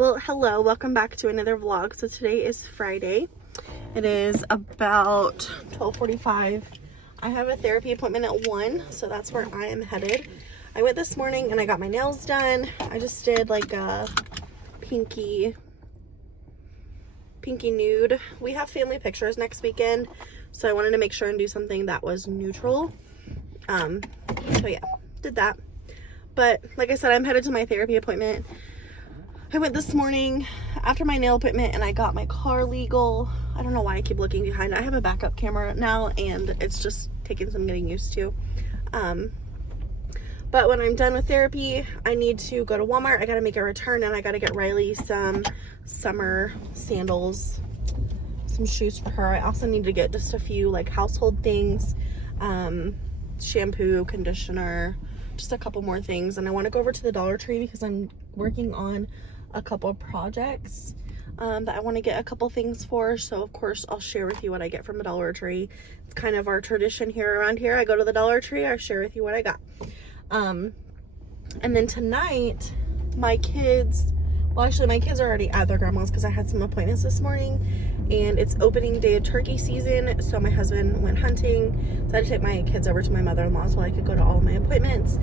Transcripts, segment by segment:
Well, hello, welcome back to another vlog. So today is Friday. It is about 12:45. I have a therapy appointment at 1, so that's where I am headed. I went this morning and I got my nails done. I just did like a pinky nude. We have family pictures next weekend, so I wanted to make sure and do something that was neutral. So yeah, did that. But like I said, I'm headed to my therapy appointment. I went this morning after my nail appointment and I got my car legal. I don't know why I keep looking behind. I have a backup camera now and it's just taking some getting used to. But when I'm done with therapy, I need to go to Walmart. I gotta make a return and I gotta get Riley some summer sandals, some shoes for her. I also need to get just a few like household things, shampoo, conditioner, just a couple more things. And I want to go over to the Dollar Tree because I'm working on a couple projects that I want to get a couple things for. So of course I'll share with you what I get from a Dollar Tree. It's kind of our tradition here around here. I go to the Dollar Tree, I share with you what I got. And then tonight my kids are already at their grandma's because I had some appointments this morning and it's opening day of turkey season. So my husband went hunting, so I had to take my kids over to my mother-in-law's while I could go to all of my appointments.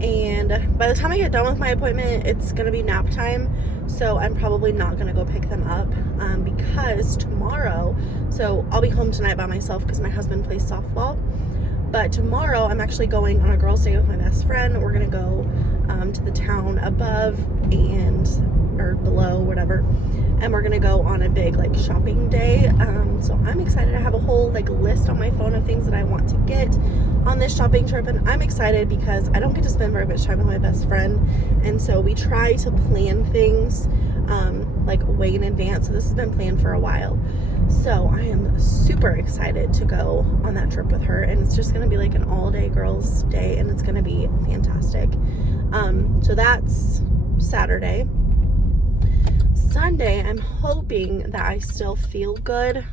And by the time I get done with my appointment, it's gonna be nap time. So I'm probably not gonna go pick them up because tomorrow, so I'll be home tonight by myself because my husband plays softball. But tomorrow I'm actually going on a girls' day with my best friend. We're gonna go to the town above or below, whatever, and we're gonna go on a big like shopping day. So I'm excited. I have a whole like list on my phone of things that I want to get on this shopping trip, and I'm excited because I don't get to spend very much time with my best friend, and so we try to plan things like way in advance. So this has been planned for a while. So I am super excited to go on that trip with her, and it's just gonna be like an all-day girls' day, and it's gonna be fantastic. So that's Saturday. Sunday, I'm hoping that I still feel good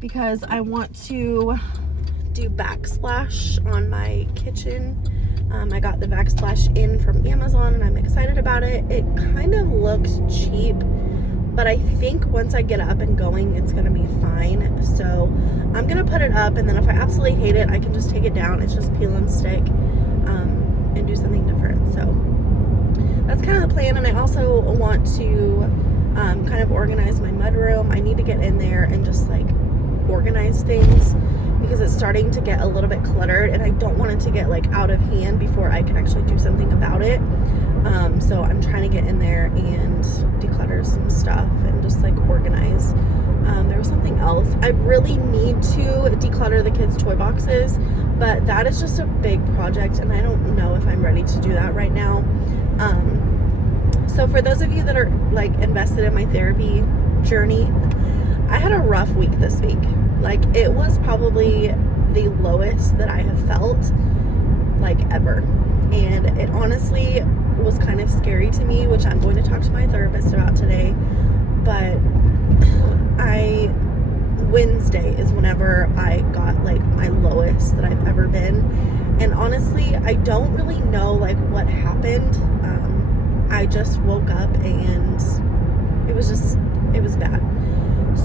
because I want to do backsplash on my kitchen. I got the backsplash in from Amazon and I'm excited about it. It kind of looks cheap, but I think once I get up and going, it's gonna be fine. So I'm gonna put it up, and then if I absolutely hate it, I can just take it down. It's just peel and stick and do something different. So that's kind of the plan. And I also want to kind of organize my mudroom. I need to get in there and just like organize things because it's starting to get a little bit cluttered and I don't want it to get like out of hand before I can actually do something about it. So I'm trying to get in there and declutter some stuff and just like organize. There was something else. I really need to declutter the kids' toy boxes, but that is just a big project and I don't know if I'm ready to do that right now. So for those of you that are like invested in my therapy journey, I had a rough week this week. Like it was probably the lowest that I have felt like ever. And it honestly was kind of scary to me, which I'm going to talk to my therapist about today. But Wednesday is whenever I got like my lowest that I've ever been. And honestly, I don't really know like what happened. I just woke up and it was bad.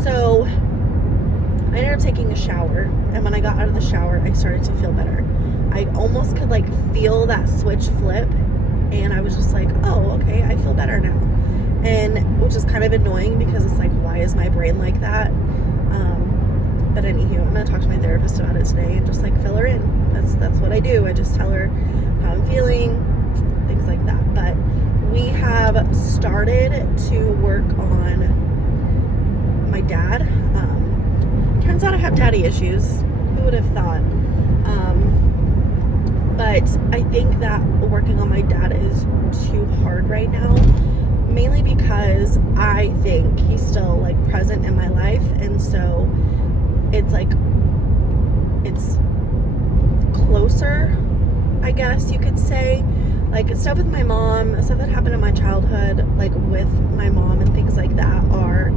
So I ended up taking a shower, and when I got out of the shower, I started to feel better. I almost could like feel that switch flip, and I was just like, oh, okay, I feel better now. And which is kind of annoying because it's like, why is my brain like that? But anywho, I'm gonna talk to my therapist about it today and just like fill her in. That's what I do. I just tell her how I'm feeling, things like that. But we have started to work on my dad. Turns out I have daddy issues. Who would have thought? But I think that working on my dad is too hard right now, mainly because I think he's still like present in my life, and so it's like it's closer, I guess you could say. Like stuff with my mom, stuff that happened in my childhood, like with my mom and things like that are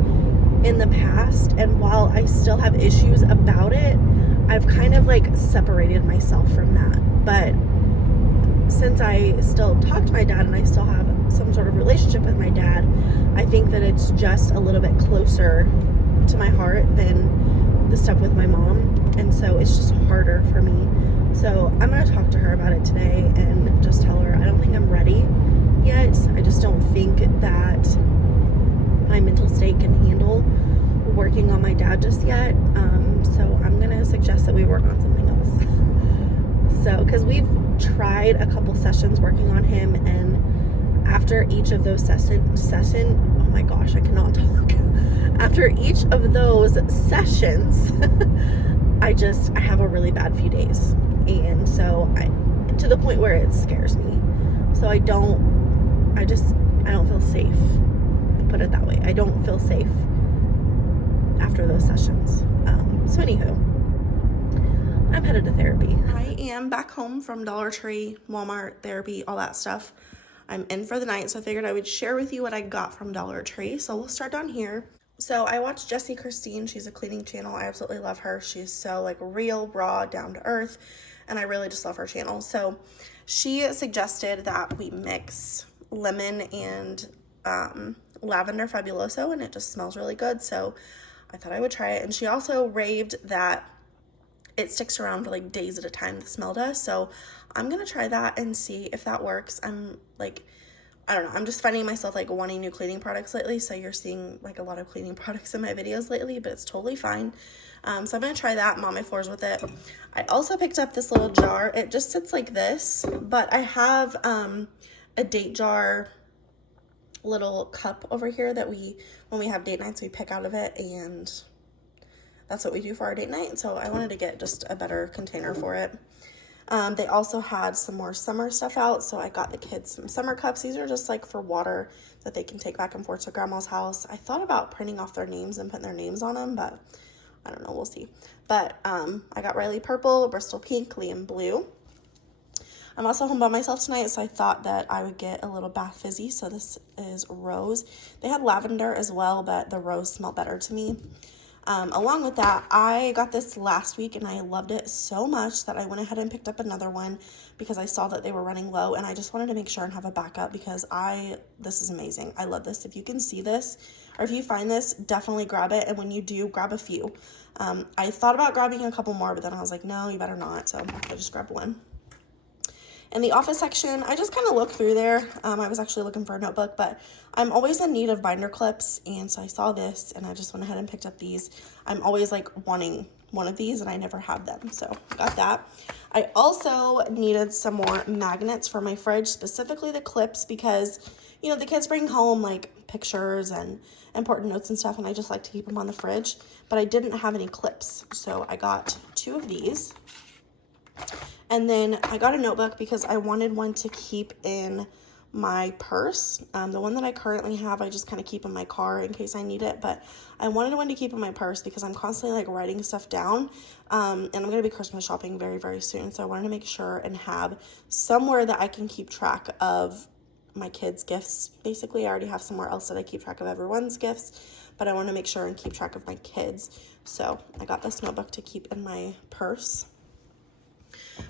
in the past. And while I still have issues about it, I've kind of like separated myself from that. But since I still talk to my dad and I still have some sort of relationship with my dad, I think that it's just a little bit closer to my heart than the stuff with my mom, and so it's just harder for me. So I'm gonna talk to her about it today and just tell her I don't think I'm ready yet. I just don't think that my mental state can handle working on my dad just yet. So I'm gonna suggest that we work on something else. So, because we've tried a couple sessions working on him, and after each of those oh my gosh, I cannot talk. After each of those sessions, I have a really bad few days, and so to the point where it scares me. So I don't feel safe. Put it that way. I don't feel safe after those sessions. So anywho, I'm headed to therapy. I am back home from Dollar Tree, Walmart, therapy, all that stuff. I'm in for the night, so I figured I would share with you what I got from Dollar Tree. So we'll start down here. So I watched Jessie Christine. She's a cleaning channel. I absolutely love her. She's so like real, raw, down to earth, and I really just love her channel. So she suggested that we mix lemon and lavender fabuloso, and it just smells really good. So I thought I would try it. And she also raved that it sticks around for like days at a time, the smell does. So I'm gonna try that and see if that works. I'm like, I don't know, I'm just finding myself like wanting new cleaning products lately. So you're seeing like a lot of cleaning products in my videos lately, but it's totally fine. So I'm gonna try that, mop my floors with it. I also picked up this little jar. It just sits like this, but I have a date jar little cup over here that when we have date nights, we pick out of it, and that's what we do for our date night. So I wanted to get just a better container for it. They also had some more summer stuff out, so I got the kids some summer cups. These are just like for water that they can take back and forth to grandma's house. I thought about printing off their names and putting their names on them, but I don't know, we'll see. But I got Rylea purple, Brystal pink, Liam blue. I'm also home by myself tonight, so I thought that I would get a little bath fizzy. So this is rose. They had lavender as well, but the rose smelled better to me. Along with that, I got this last week and I loved it so much that I went ahead and picked up another one because I saw that they were running low, and I just wanted to make sure and have a backup because this is amazing. I love this. If you can see this, or if you find this, definitely grab it. And when you do, grab a few. I thought about grabbing a couple more, but then I was like, no, you better not. So I just grabbed one. In the office section, I just kind of looked through there. I was actually looking for a notebook, but I'm always in need of binder clips, and so I saw this, and I just went ahead and picked up these. I'm always like wanting one of these, and I never have them, so got that. I also needed some more magnets for my fridge, specifically the clips, because, you know, the kids bring home like pictures and important notes and stuff, and I just like to keep them on the fridge, but I didn't have any clips, so I got 2 of these. And then I got a notebook because I wanted one to keep in my purse. The one that I currently have, I just kind of keep in my car in case I need it. But I wanted one to keep in my purse because I'm constantly like writing stuff down. And I'm going to be Christmas shopping very, very soon. So I wanted to make sure and have somewhere that I can keep track of my kids' gifts. Basically, I already have somewhere else that I keep track of everyone's gifts, but I want to make sure and keep track of my kids. So I got this notebook to keep in my purse.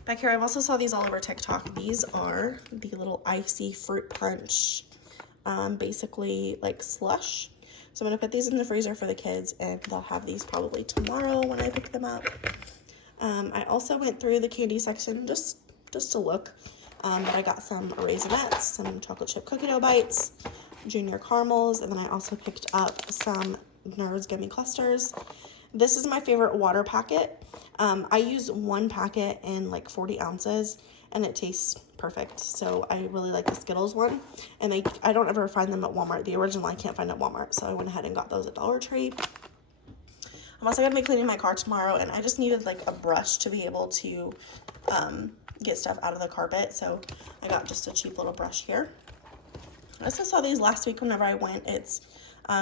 Back here, I've also saw these all over TikTok. These are the little icy fruit punch, basically like slush. So I'm going to put these in the freezer for the kids, and they'll have these probably tomorrow when I pick them up. I also went through the candy section just to look, but I got some Raisinets, some chocolate chip cookie dough bites, junior caramels, and then I also picked up some Nerds Gummy Clusters. This is my favorite water packet. I use 1 packet in like 40 ounces, and it tastes perfect. So I really like the Skittles one, and I don't ever find them at Walmart. The original I can't find at Walmart, so I went ahead and got those at Dollar Tree. I'm also gonna be cleaning my car tomorrow, and I just needed like a brush to be able to get stuff out of the carpet. So I got just a cheap little brush here. I also saw these last week whenever I went. It's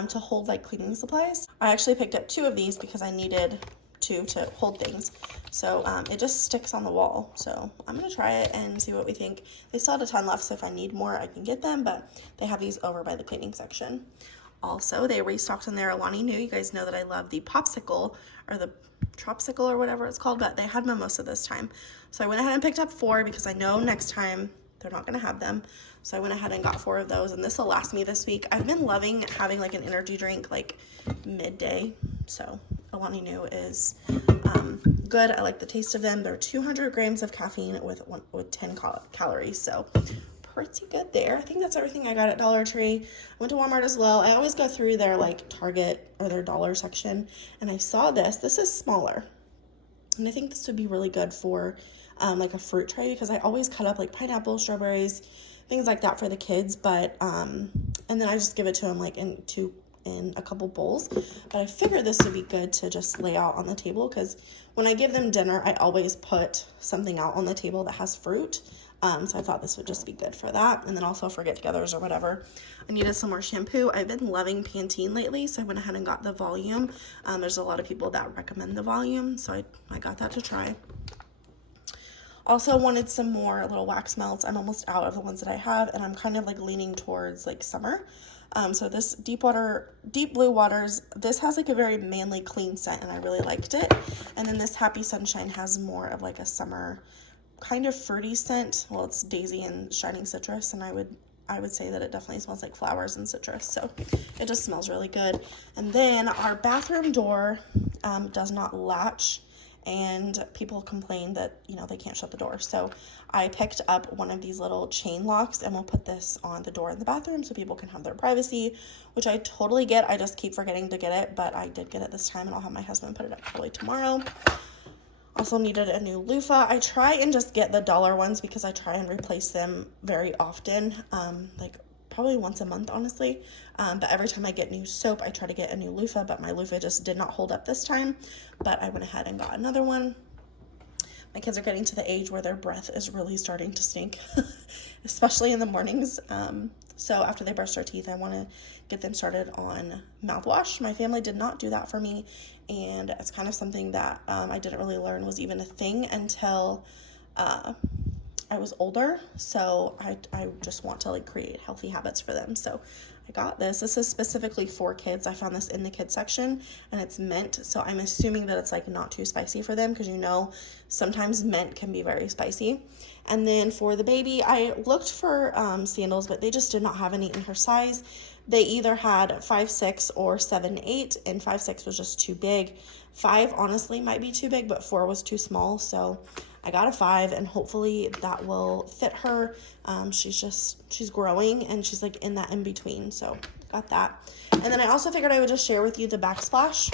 to hold like cleaning supplies. I actually picked up 2 of these because I needed 2 to hold things. So it just sticks on the wall. So I'm gonna try it and see what we think. They still have a ton left, so if I need more, I can get them, but they have these over by the cleaning section. Also, they restocked on their Alani Nu. You guys know that I love the popsicle, or the tropsicle, or whatever it's called, but they had mimosa this time. So I went ahead and picked up 4 because I know next time they're not going to have them. So I went ahead and got 4 of those, and this will last me this week. I've been loving having like an energy drink like midday. So Alani New is good. I like the taste of them. They're 200 grams of caffeine with 10 calories. So pretty good there. I think that's everything I got at Dollar Tree. I went to Walmart as well. I always go through their like Target or their dollar section, and I saw this. This is smaller, and I think this would be really good for like a fruit tray, because I always cut up like pineapple, strawberries, things like that for the kids. But and then I just give it to them like in a couple bowls. But I figured this would be good to just lay out on the table, because when I give them dinner, I always put something out on the table that has fruit. So I thought this would just be good for that. And then also for get-togethers or whatever. I needed some more shampoo. I've been loving Pantene lately, so I went ahead and got the Volume. There's a lot of people that recommend the Volume, so I got that to try. Also wanted some more little wax melts. I'm almost out of the ones that I have, and I'm kind of like leaning towards like summer. So this Deep Blue Waters, this has like a very manly, clean scent, and I really liked it. And then this Happy Sunshine has more of like a summer kind of fruity scent. Well, it's daisy and shining citrus, and I would say that it definitely smells like flowers and citrus. So it just smells really good. And then our bathroom door does not latch, and people complain that, you know, they can't shut the door. So I picked up one of these little chain locks, and we'll put this on the door in the bathroom so people can have their privacy, which I totally get. I just keep forgetting to get it, but I did get it this time, and I'll have my husband put it up probably tomorrow. Also needed a new loofah. I try and just get the dollar ones, because I try and replace them very often, like probably once a month, honestly. But every time I get new soap, I try to get a new loofah, but my loofah just did not hold up this time. But I went ahead and got another one. My kids are getting to the age where their breath is really starting to stink, especially in the mornings. So after they brush their teeth, I want to get them started on mouthwash. My family did not do that for me, and it's kind of something that I didn't really learn was even a thing until I was older. So I just want to like create healthy habits for them. So I got this. This is specifically for kids. I found this in the kids section, and it's mint. So I'm assuming that it's like not too spicy for them, because you know sometimes mint can be very spicy. And then for the baby, I looked for sandals, but they just did not have any in her size. They either had 5'6" or 7'8", and 5'6" was just too big. 5 honestly might be too big, but 4 was too small. So I got a 5, and hopefully that will fit her. She's growing, and she's like in that in between. So got that. And then I also figured I would just share with you the backsplash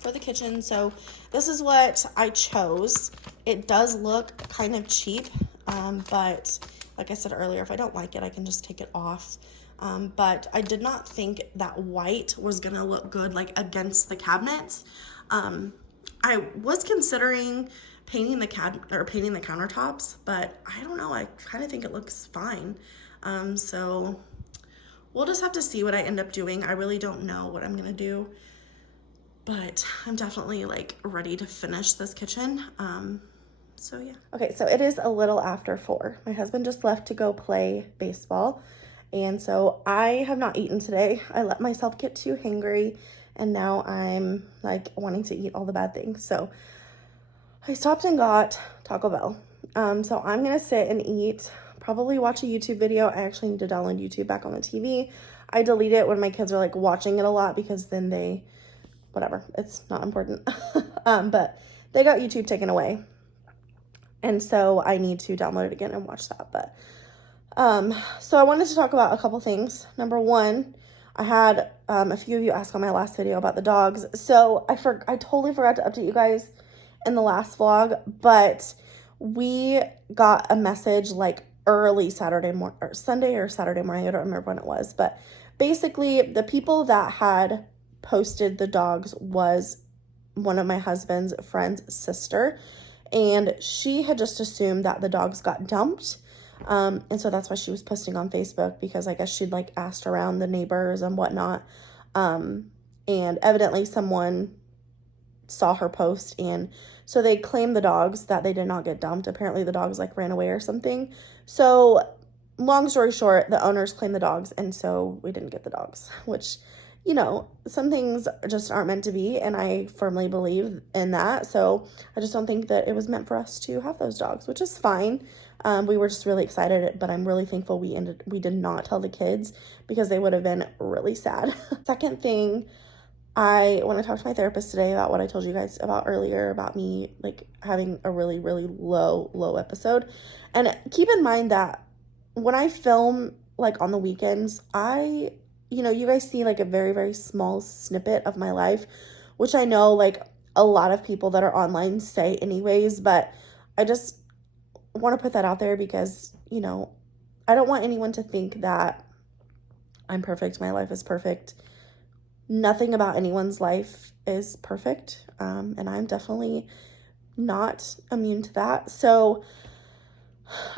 for the kitchen. So this is what I chose. It does look kind of cheap, but like I said earlier, if I don't like it, I can just take it off. But I did not think that white was gonna look good like against the cabinets. I was considering painting the countertops, but I don't know, I kind of think it looks fine. So we'll just have to see what I end up doing. I really don't know what I'm gonna do, but I'm definitely like ready to finish this kitchen. So yeah. Okay, so it is a little after 4. My husband just left to go play baseball, and so I have not eaten today. I let myself get too hangry, and now I'm like wanting to eat all the bad things. So I stopped and got Taco Bell. So I'm gonna sit and eat, probably watch a YouTube video. I actually need to download YouTube back on the TV. I delete it when my kids are like watching it a lot, because then whatever, it's not important. But they got YouTube taken away, and so I need to download it again and watch that. But so I wanted to talk about a couple things. Number one, I had a few of you ask on my last video about the dogs. So I totally forgot to update you guys in the last vlog, but we got a message like early Saturday morning, or Sunday or Saturday morning. I don't remember when it was, but basically the people that had posted the dogs was one of my husband's friend's sister, and she had just assumed that the dogs got dumped. And so that's why she was posting on Facebook, because I guess she'd like asked around the neighbors and whatnot. And evidently someone saw her post, and so they claimed the dogs, that they did not get dumped. Apparently the dogs like ran away or something. So long story short, the owners claimed the dogs, and so we didn't get the dogs, which, you know, some things just aren't meant to be, and I firmly believe in that. So I just don't think that it was meant for us to have those dogs, which is fine. We were just really excited, but I'm really thankful we did not tell the kids because they would have been really sad. Second thing, when I talked to my therapist today about what I told you guys about earlier, about me like having a really, really low episode. And keep in mind that when I film like on the weekends, you guys see like a very, very small snippet of my life, which I know like a lot of people that are online say anyways, but I just want to put that out there because, I don't want anyone to think that I'm perfect. My life is perfect. Nothing about anyone's life is perfect. And I'm definitely not immune to that. So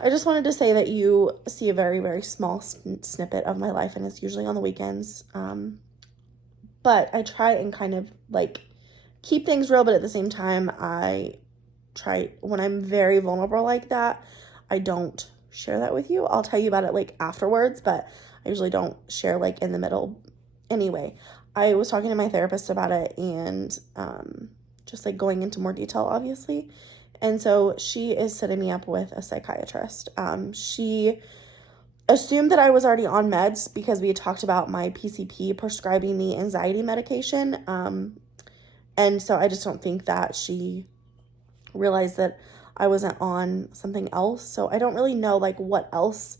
I just wanted to say that you see a very, very small snippet of my life, and it's usually on the weekends. But I try and kind of like keep things real, but at the same time, I try when I'm very vulnerable like that, I don't share that with you. I'll tell you about it like afterwards, but I usually don't share like in the middle. Anyway, I was talking to my therapist about it and just like going into more detail, obviously. And so she is setting me up with a psychiatrist. She assumed that I was already on meds because we had talked about my PCP prescribing me anxiety medication. And so I just don't think that she realized that I wasn't on something else. So I don't really know like what else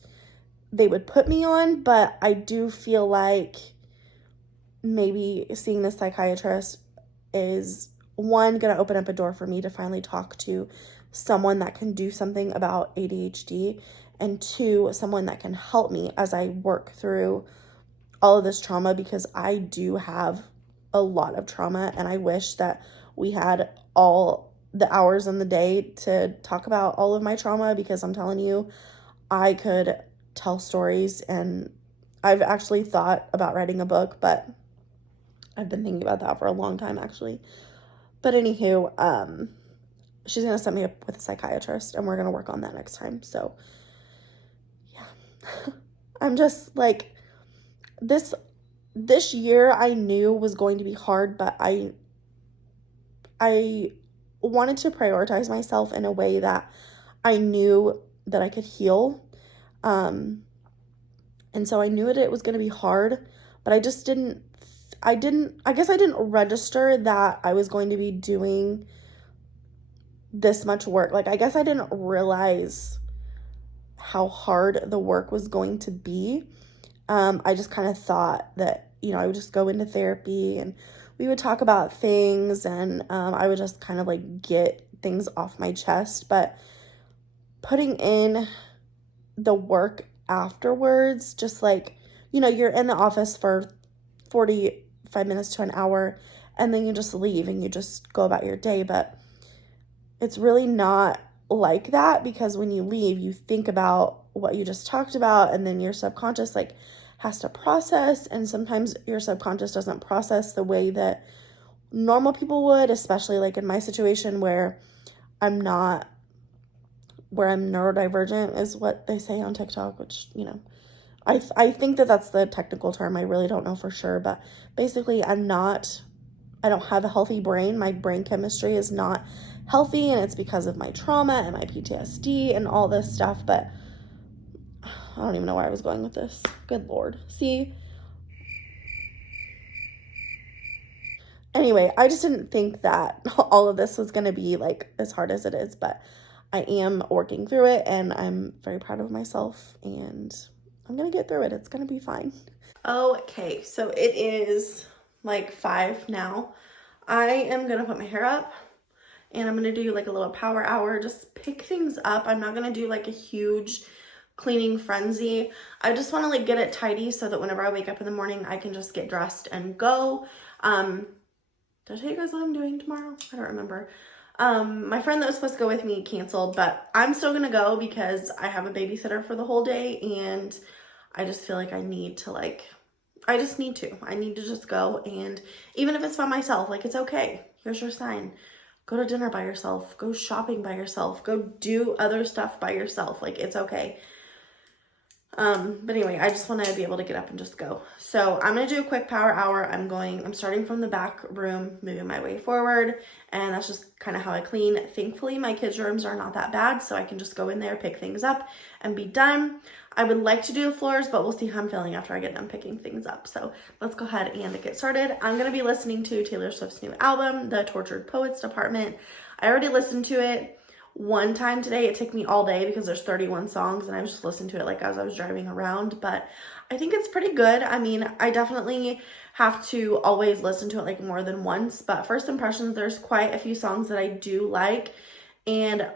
they would put me on, but I do feel like maybe seeing this psychiatrist is one, going to open up a door for me to finally talk to someone that can do something about ADHD, and two, someone that can help me as I work through all of this trauma, because I do have a lot of trauma and I wish that we had all the hours in the day to talk about all of my trauma, because I'm telling you, I could tell stories, and I've actually thought about writing a book, but I've been thinking about that for a long time actually. But anywho, she's going to set me up with a psychiatrist and we're going to work on that next time. So yeah, I'm just like, this year I knew was going to be hard, but I wanted to prioritize myself in a way that I knew that I could heal. And so I knew that it was going to be hard, but I guess I didn't register that I was going to be doing this much work. Like, I guess I didn't realize how hard the work was going to be. I just kind of thought that, I would just go into therapy and we would talk about things, and I would just kind of like get things off my chest. But putting in the work afterwards, just like, you're in the office for 45 minutes to an hour and then you just leave and you just go about your day. But it's really not like that, because when you leave, you think about what you just talked about, and then your subconscious like has to process, and sometimes your subconscious doesn't process the way that normal people would, especially like in my situation where I'm neurodivergent is what they say on TikTok, which, I think that that's the technical term. I really don't know for sure, but basically I don't have a healthy brain. My brain chemistry is not healthy, and it's because of my trauma and my PTSD and all this stuff. But I don't even know where I was going with this. Good Lord. See? Anyway, I just didn't think that all of this was going to be like as hard as it is, but I am working through it and I'm very proud of myself, and I'm going to get through it. It's going to be fine. Okay, so it is like 5 now. I am going to put my hair up and I'm going to do like a little power hour, just pick things up. I'm not going to do like a huge cleaning frenzy. I just want to like get it tidy so that whenever I wake up in the morning, I can just get dressed and go. Did I tell you guys what I'm doing tomorrow? I don't remember. My friend that was supposed to go with me canceled, but I'm still gonna go because I have a babysitter for the whole day, and I just feel like I need to I need to just go, and even if it's by myself, like, it's okay. Here's your sign. Go to dinner by yourself, go shopping by yourself, go do other stuff by yourself. Like, it's okay. But anyway, I just want to be able to get up and just go. So I'm going to do a quick power hour. I'm starting from the back room, moving my way forward. And that's just kind of how I clean. Thankfully, my kids' rooms are not that bad, so I can just go in there, pick things up, and be done. I would like to do the floors, but we'll see how I'm feeling after I get done picking things up. So let's go ahead and get started. I'm going to be listening to Taylor Swift's new album, The Tortured Poets Department. I already listened to it one time today. It took me all day because there's 31 songs, and I was just listening to it like as I was driving around, but I think it's pretty good. I mean, I definitely have to always listen to it like more than once, but first impressions, there's quite a few songs that I do like. And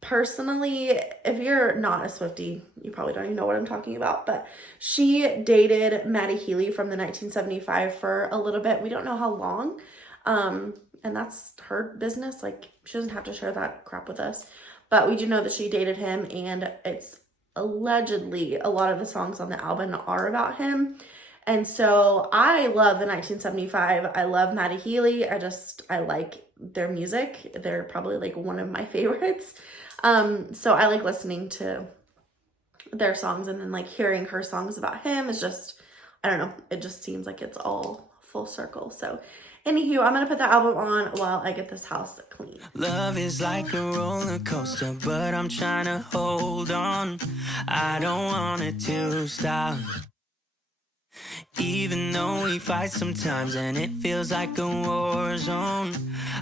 personally, if you're not a Swiftie, you probably don't even know what I'm talking about, but she dated Matty Healy from the 1975 for a little bit. We don't know how long, and that's her business. Like, she doesn't have to share that crap with us, but we do know that she dated him, and it's allegedly a lot of the songs on the album are about him. And so I love the 1975. I love Matty Healy. I like their music. They're probably like one of my favorites. So I like listening to their songs, and then like hearing her songs about him is just, I don't know, it just seems like it's all full circle. So anywho, I'm gonna put the album on while I get this house clean. Love is like a roller coaster, but I'm trying to hold on. I don't want it to stop. Even though we fight sometimes and it feels like a war zone,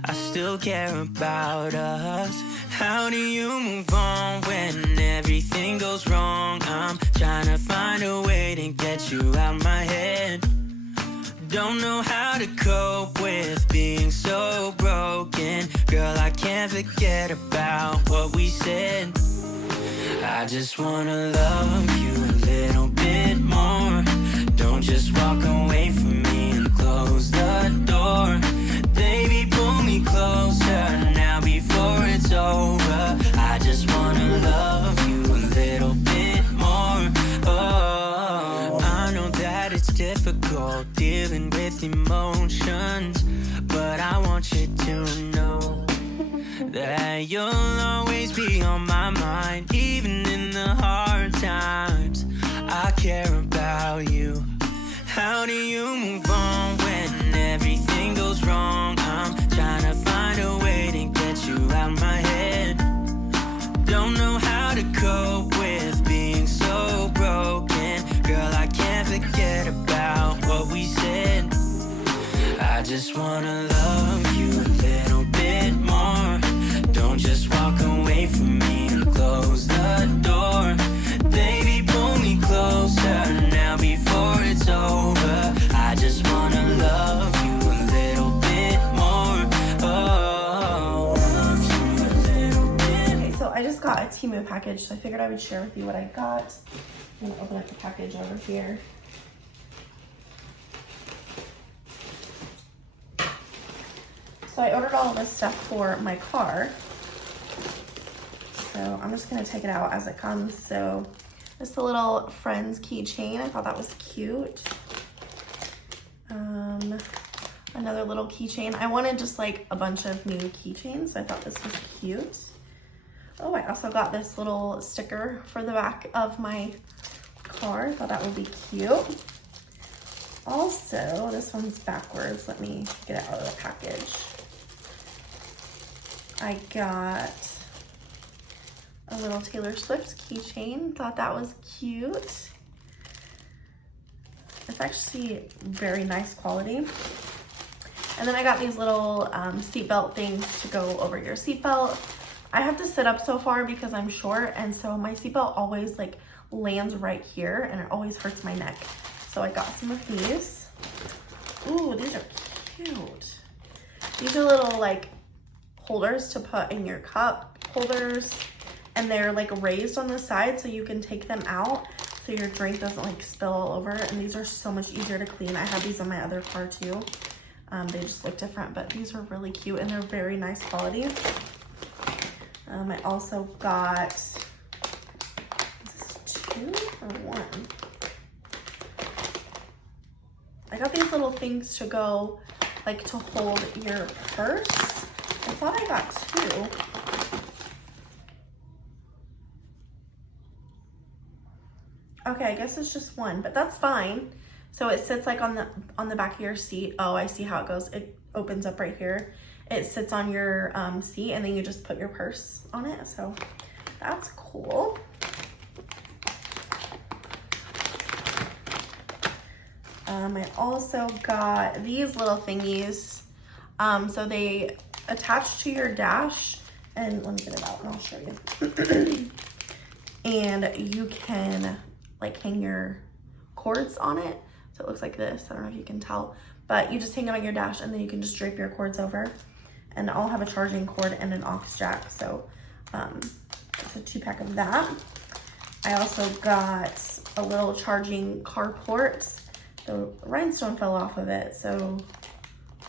I still care about us. How do you move on when everything goes wrong? I'm trying to find a way to get you out my head. Don't know how to cope with being so broken. Girl, I can't forget about what we said. I just wanna love you a little bit more. Don't just walk away from me and close the door. Baby, pull me closer now before it's over. I just wanna love you a little bit more. Oh, I know that it's difficult dealing with emotions, but I want you to know that you'll always be on my mind, even in the hard times. I care about you. How do you move on when everything goes wrong? I'm trying to find a way to get you out my head. Don't know how to cope with being so broken. Girl, I can't forget about what we said. I just wanna love you a little bit more. Don't just walk away from me and close the door. Baby, pull me closer now before it's over. I just wanna love you a little bit more. Oh, love you a little bit. Okay, so I just got a Temu package, so I figured I would share with you what I got. I'm gonna open up the package over here. So I ordered all of this stuff for my car. So I'm just gonna take it out as it comes. So this is the little Friends keychain. I thought that was cute. Another little keychain. I wanted just like a bunch of new keychains, so I thought this was cute. Oh, I also got this little sticker for the back of my car. I thought that would be cute. Also, this one's backwards. Let me get it out of the package. I got a little Taylor Swift keychain. Thought that was cute. It's actually very nice quality. And then I got these little seatbelt things to go over your seatbelt. I have to sit up so far because I'm short, and so my seatbelt always like lands right here, and it always hurts my neck. So I got some of these. Ooh, these are cute. These are little like holders to put in your cup holders, and they're like raised on the side so you can take them out so your drink doesn't like spill all over. And these are so much easier to clean. I have these on my other car too. They just look different, but these are really cute and they're very nice quality. I also got, is this 2 or 1? I got these little things to go, like to hold your purse. I thought I got 2. Okay, I guess it's just one, but that's fine. So it sits like on the back of your seat. Oh, I see how it goes. It opens up right here. It sits on your seat, and then you just put your purse on it. So that's cool. I also got these little thingies. So they attach to your dash, and let me get it out and I'll show you. And you can like hang your cords on it. So it looks like this. I don't know if you can tell, but you just hang it on your dash, and then you can just drape your cords over. And I'll have a charging cord and an aux jack. So it's a 2-pack of that. I also got a little charging carport. The rhinestone fell off of it, so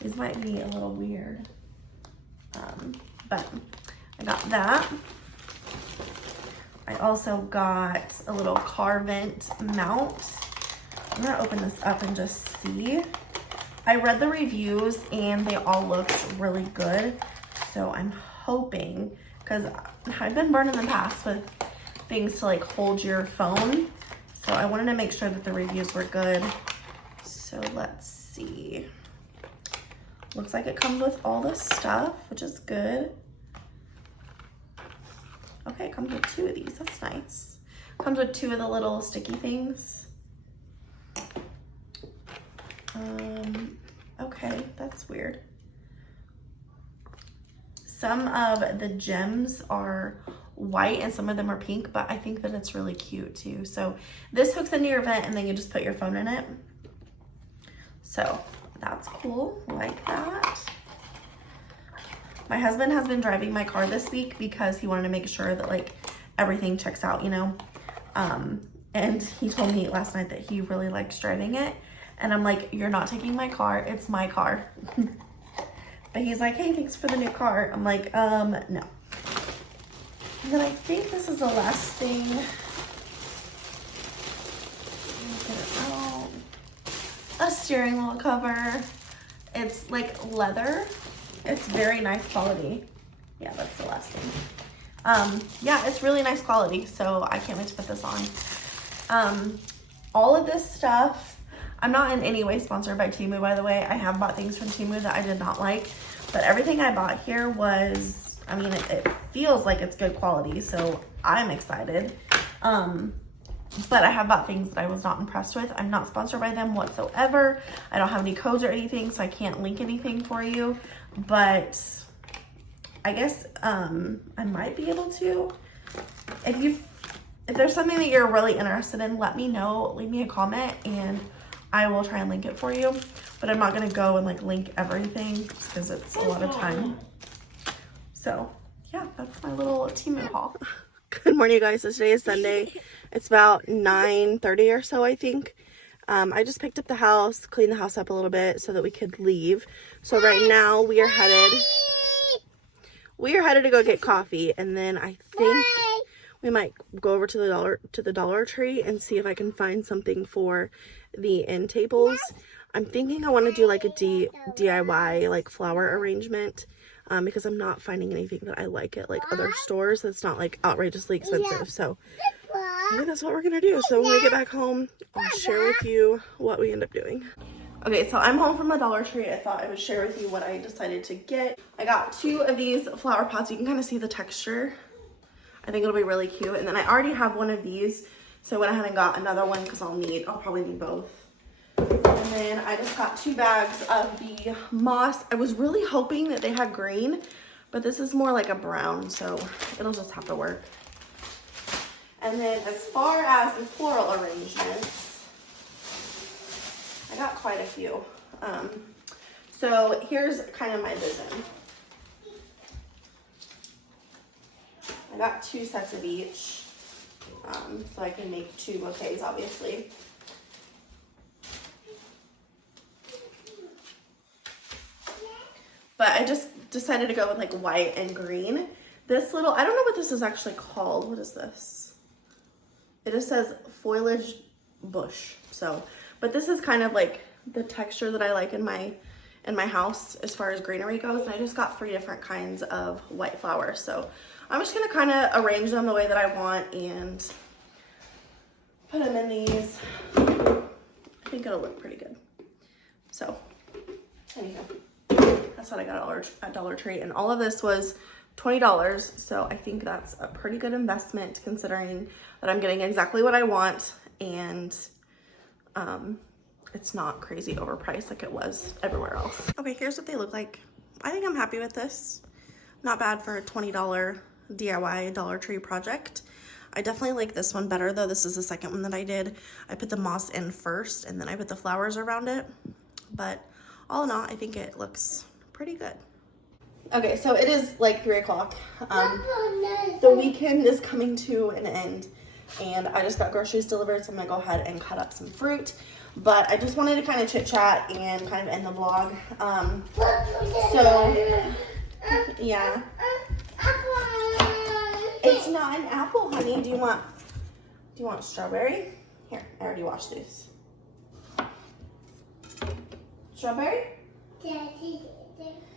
these might be a little weird. But I got that. I also got a little car vent mount. I'm gonna open this up and just see. I read the reviews and they all looked really good. So I'm hoping, because I've been burned in the past with things to like hold your phone. So I wanted to make sure that the reviews were good. So let's see. Looks like it comes with all the stuff, which is good. Okay, it comes with 2 of these. That's nice. Comes with 2 of the little sticky things. Okay, that's weird. Some of the gems are white and some of them are pink, but I think that it's really cute too. So this hooks into your vent, and then you just put your phone in it. So that's cool, like that. My husband has been driving my car this week because he wanted to make sure that like everything checks out, you know? And he told me last night that he really likes driving it. And I'm like, you're not taking my car, it's my car. But he's like, hey, thanks for the new car. I'm like, no. And then I think this is the last thing. A steering wheel cover. It's like leather. It's very nice quality. Yeah, that's the last thing. Yeah, it's really nice quality, so I can't wait to put this on. All of this stuff, I'm not in any way sponsored by Temu, by the way. I have bought things from Temu that I did not like, but everything I bought here was, I mean, it feels like it's good quality, so I'm excited. But I have bought things that I was not impressed with. I'm not sponsored by them whatsoever. I don't have any codes or anything, so I can't link anything for you. But I guess I might be able to. If there's something that you're really interested in, let me know. Leave me a comment, and I will try and link it for you. But I'm not gonna go and like link everything because it's a lot of time. So yeah, that's my little Temu haul. Good morning, guys. So today is Sunday. It's about 9:30 or so, I think. I just picked up the house, cleaned the house up a little bit so that we could leave. So right now we are headed to go get coffee, and then I think we might go over to the Dollar Tree and see if I can find something for the end tables. I'm thinking I want to do like a DIY like flower arrangement. Because I'm not finding anything that I like at like other stores that's not like outrageously expensive. So I think that's what we're gonna do. So when we get back home, I'll share with you what we end up doing. Okay, so I'm home from the Dollar Tree. I thought I would share with you what I decided to get. I got 2 of these flower pots. You can kind of see the texture. I think it'll be really cute. And then I already have one of these, so I went ahead and got another one because I'll probably need both. And then I just got 2 bags of the moss. I was really hoping that they had green, but this is more like a brown, so it'll just have to work. And then as far as the floral arrangements, I got quite a few. So here's kind of my vision. I got 2 sets of each, so I can make 2 bouquets, obviously. But I just decided to go with like white and green. This little, I don't know what this is actually called. What is this? It just says foliage bush. So, but this is kind of like the texture that I like in my house as far as greenery goes. And I just got 3 different kinds of white flowers. So I'm just gonna kind of arrange them the way that I want and put them in these. I think it'll look pretty good. So, anyhow, that's what I got at Dollar Tree. And all of this was $20. So I think that's a pretty good investment considering that I'm getting exactly what I want. And it's not crazy overpriced like it was everywhere else. Okay, here's what they look like. I think I'm happy with this. Not bad for a $20 DIY Dollar Tree project. I definitely like this one better though. This is the second one that I did. I put the moss in first and then I put the flowers around it. But all in all, I think it looks pretty good. Okay, so it is like 3 o'clock. The weekend is coming to an end and I just got groceries delivered, so I'm gonna go ahead and cut up some fruit. But I just wanted to kind of chit chat and kind of end the vlog. Yeah. It's not an apple, honey. Do you want strawberry? Here, I already washed these. Strawberry?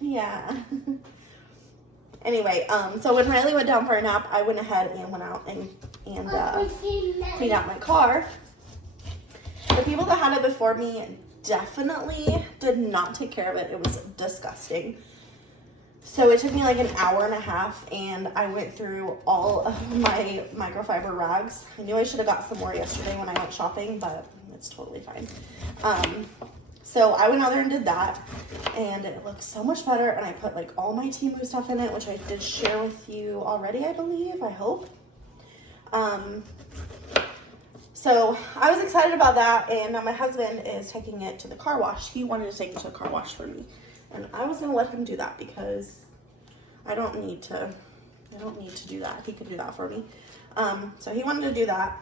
Yeah. Anyway, so when Riley went down for a nap, I went ahead and went out and cleaned out my car. The people that had it before me definitely did not take care of it. It was disgusting. So it took me like an hour and a half and I went through all of my microfiber rags. I knew I should have got some more yesterday when I went shopping, but it's totally fine. So I went out there and did that and it looks so much better. And I put like all my Temu stuff in it, which I did share with you already, I believe, I hope. So I was excited about that, and now my husband is taking it to the car wash. He wanted to take it to the car wash for me, and I was gonna let him do that because I don't need to do that. He could do that for me. So he wanted to do that.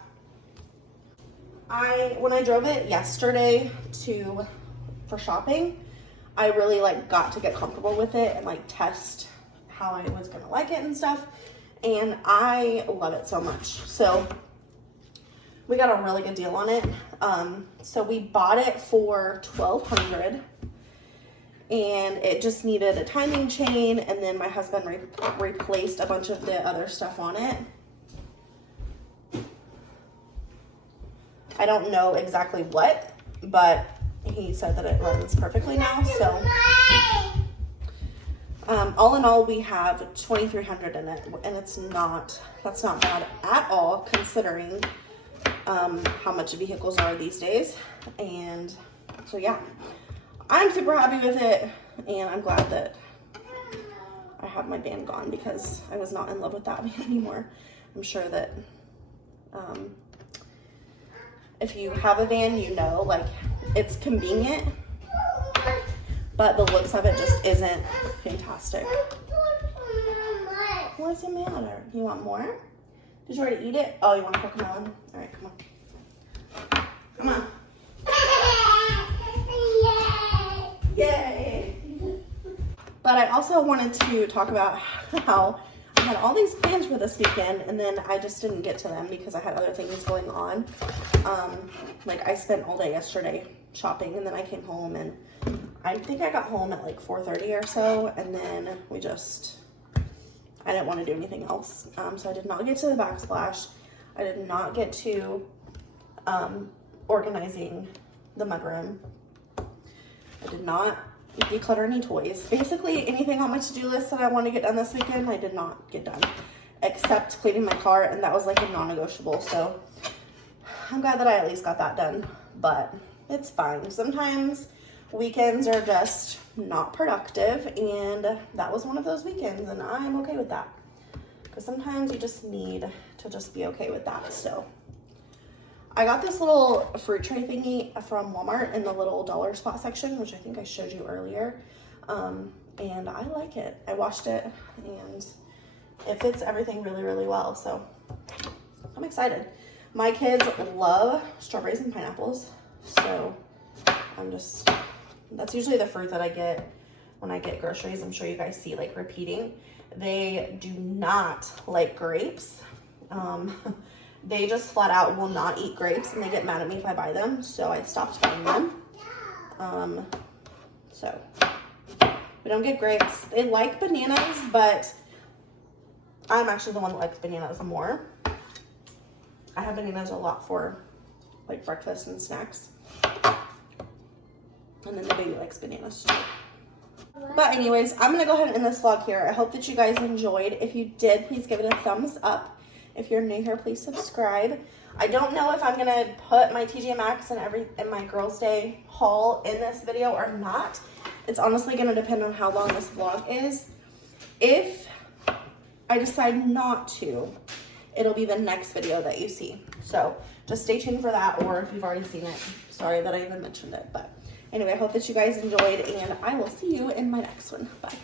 When I drove it yesterday for shopping, I really got to get comfortable with it and test how I was gonna like it and stuff, and I love it so much. So we got a really good deal on it. So we bought it for $1,200 and it just needed a timing chain, and then my husband replaced a bunch of the other stuff on it. I don't know exactly what, but he said that it runs perfectly now. So all in all, we have $2,300 in it, and that's not bad at all considering how much vehicles are these days. And so yeah, I'm super happy with it, and I'm glad that I have my van gone because I was not in love with that van anymore. I'm sure that if you have a van, you know, it's convenient, but the looks of it just isn't fantastic. What's the matter? You want more? Did you already eat it? Oh, you want a coconut? All right, come on. Come on. Yay! But I also wanted to talk about how I had all these plans for this weekend, and then I just didn't get to them because I had other things going on. I spent all day yesterday shopping, and then I came home, and I think I got home at 4:30 or so, and then I didn't want to do anything else. So I did not get to the backsplash. I did not get to organizing the mudroom. I did not declutter any toys. Basically, anything on my to-do list that I want to get done this weekend, I did not get done, except cleaning my car, and that was a non-negotiable. So I'm glad that I at least got that done, but it's fine. Sometimes weekends are just not productive, and that was one of those weekends, and I'm okay with that because sometimes you just need to just be okay with that. So I got this little fruit tray thingy from Walmart in the little dollar spot section, which I think I showed you earlier, and I like it. I washed it and it fits everything really, really well, so I'm excited. My kids love strawberries and pineapples, so that's usually the fruit that I get when I get groceries. I'm sure you guys see repeating. They do not like grapes. They just flat out will not eat grapes, and they get mad at me if I buy them, so I stopped buying them. So we don't get grapes. They like bananas, but I'm actually the one that likes bananas more. I have bananas a lot for like breakfast and snacks. And then the baby likes bananas too. But anyways, I'm going to go ahead and end this vlog here. I hope that you guys enjoyed. If you did, please give it a thumbs up. If you're new here, please subscribe. I don't know if I'm going to put my TJ Maxx and my Girls' Day haul in this video or not. It's honestly going to depend on how long this vlog is. If I decide not to, it'll be the next video that you see. So just stay tuned for that, or if you've already seen it, sorry that I even mentioned it. But anyway, I hope that you guys enjoyed, and I will see you in my next one. Bye.